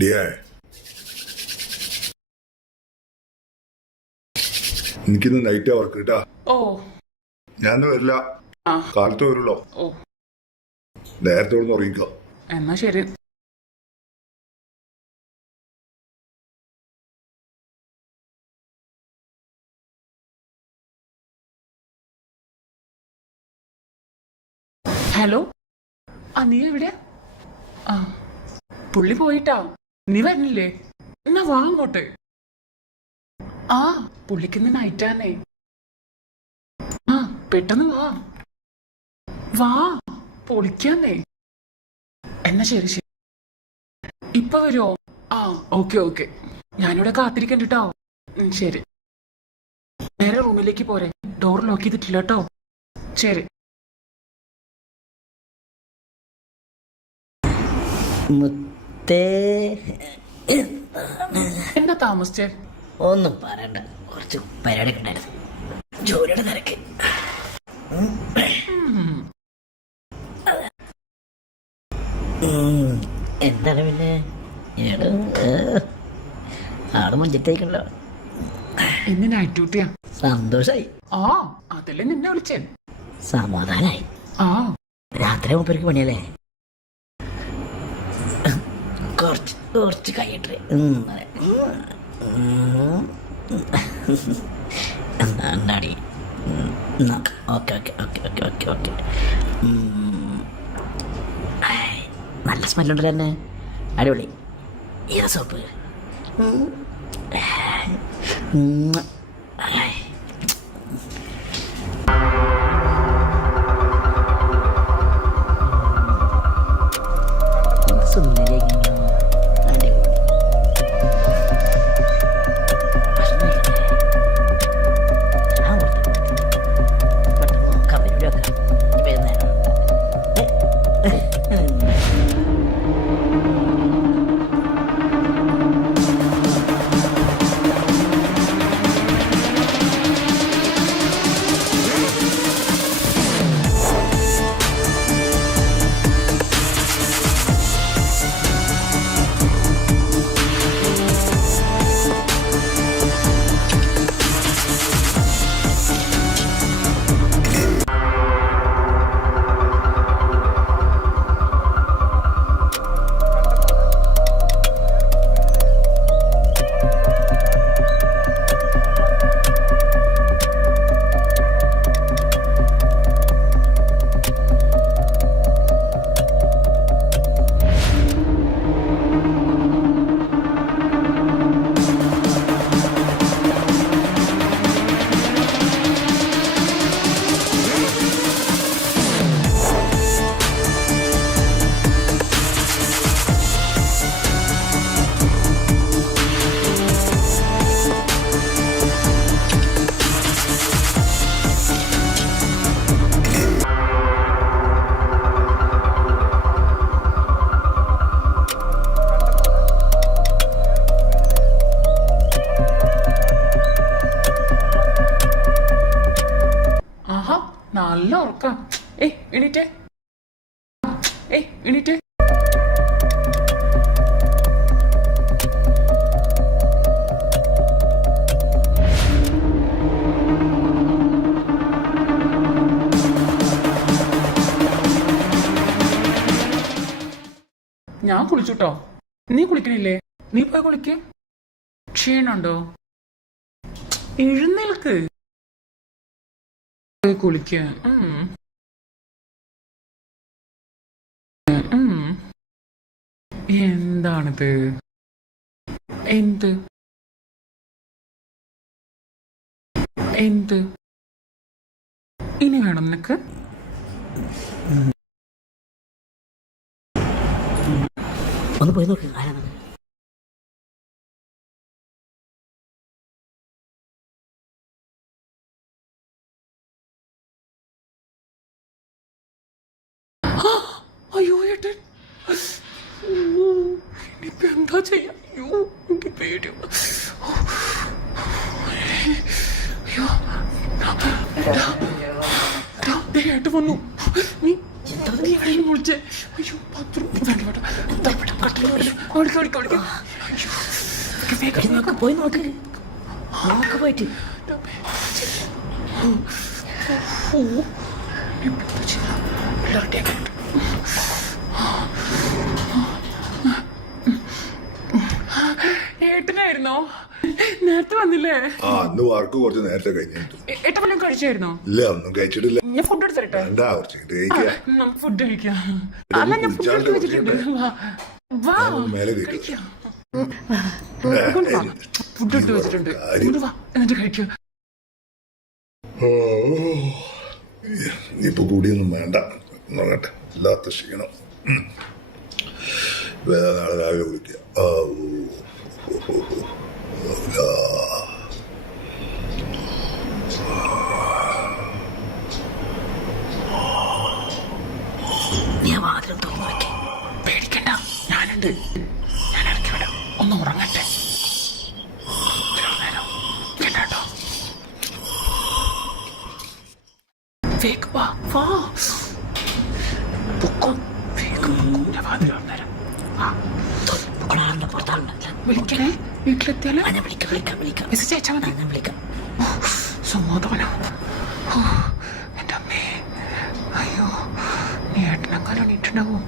ഡിയേ എനിക്കിന്ന് night work കേട്ടാ. ഓ ഞാൻ വരില്ല, ആ കാലത്ത് വരുള്ളോ. ഓ നേരത്തെ ഒന്ന് ഉറങ്ങിക്കോ. എന്നാ ശരി. ഹലോ, ആ നീ എവിടെ? ആ പുള്ളി പോയിട്ടാ, നീ വരണില്ലേ? എന്നാ വാ അങ്ങോട്ട്. ആ പുള്ളിക്കിന്ന് നൈറ്റാന്നേ. ആ പെട്ടെന്ന് വാ വാ, പൊളിക്കാന്നേ. എന്നാ ശരി ശരി, ഇപ്പൊ വരുമോ? ആ ഓക്കെ ഓക്കെ, ഞാനിവിടെ കാത്തിരിക്കണ്ടിട്ടോ. ശരി, നേരെ റൂമിലേക്ക് പോരെ, ഡോർ ലോക്ക് ചെയ്തിട്ടില്ല കേട്ടോ. ശരി. മുത്തേ, എന്താ താമസിച്ചേ? ഒന്നും പറയണ്ട, കുറച്ച് പരിപാടി ഉണ്ടായിരുന്നു, ജോലിയുടെ തിരക്ക്. എന്താണ് പിന്നെ ആള് മുഞ്ചത്തേക്കുണ്ടോ? ഇന്ന് നൈറ്റ് ഡ്യൂട്ടിയാ. സന്തോഷായി. ആ അതല്ലേ നിന്നെ വിളിച്ചേ. സമാധാനായി. ആ രാത്രി മുപ്പർക്ക് പണിയല്ലേ, കുറച്ച് കുറച്ച് കഴിയട്ടെ. എന്നാടി okay okay okay okay okay okay. നല്ല സ്മെല്ലുണ്ടല്ലോ തന്നെ, അടിപൊളി. ഏതാ സോപ്പ്? നല്ല ഉറക്കാം. എണീറ്റേ, എണീറ്റേ. ഞാൻ കുളിച്ചുട്ടോ, നീ കുളിക്കണില്ലേ? നീ പോയി കുളിക്ക്. ക്ഷീണുണ്ടോ? എഴുന്നേൽക്ക്, കുളിക്ക. എന്താണിത്? എന്ത് എന്ത് ഇനി വേണം നിനക്ക്? ഒന്ന് പോയി നോക്ക്, ആരാണത്? അയ്യോ ഏട്ടൻ, ഇനിയിപ്പോ എന്താ ചെയ്യാ? അയ്യോ എനിക്ക് പേടിയോ. അയ്യോ ഏട്ടൻ വന്നു. നീ വിളിച്ചേ. അയ്യോ 10 രൂപ ഓടിക്കോ ഓടിക്കോ ഓടിക്കോ എടി നോക്ക് പോയി നോക്ക് നോക്ക് പോയിട്ട് ഏട്ടനായിരുന്നോ നേരത്തെ വന്നില്ലേ ആ അന്ന് വർക്ക് കുറച്ച് നേരത്തെ കഴിഞ്ഞിട്ട് ഏട്ടൻ വല്ലതും കഴിച്ചായിരുന്നോ ഇല്ല ഒന്നും കഴിച്ചിട്ടില്ല. ഞാൻ ഫുഡ് എടുത്തിട്ടെ വേണ്ട കുറച്ച് കഴിക്കാം. നമുക്ക് ഫുഡ് കഴിക്കാം അല്ല ഞാൻ ഫുഡ് എടുത്ത് വെച്ചിട്ടുണ്ട് വാ വാ മേലെ കഴിക്കാം. കഴിക്കാം ഫുഡ് എടുത്ത് വെച്ചിട്ടുണ്ട് ഇങ്ങോട്ട് വാ എന്നിട്ട് കഴിക്കാം ഇപ്പൊ കൂടിയൊന്നും വേണ്ട നോക്കട്ടെ ഇല്ലാത്ത ക്ഷീണം. വേറെ നാളെ രാവിലെ വിളിക്കുക. നീ ആ വാതിലും തുറന്നു വെക്കേ പേടിക്കണ്ട ഞാനുണ്ട് ഞാൻ ഇറക്കി വിടാം ഒന്ന് ഉറങ്ങട്ടെ നേരം കേട്ടോ വേഗം വാ വാ പൊക്കോ വേഗം ഞാൻ വാതിൽ തുറന്നുതരാം പുറത്താളുണ്ടല്ല വിളിക്കണേ വീട്ടിലെത്തിയാലോ ഞാൻ വിളിക്കാം വിളിക്കാം വിളിക്കാം മെസ്സേജ് അയച്ചാൽ മതി ഞാൻ വിളിക്കാം സമാധാനം എൻ്റെ അമ്മേ അയ്യോ നീ ഏട്ടനെങ്ങാനും എണീറ്റുണ്ടാവും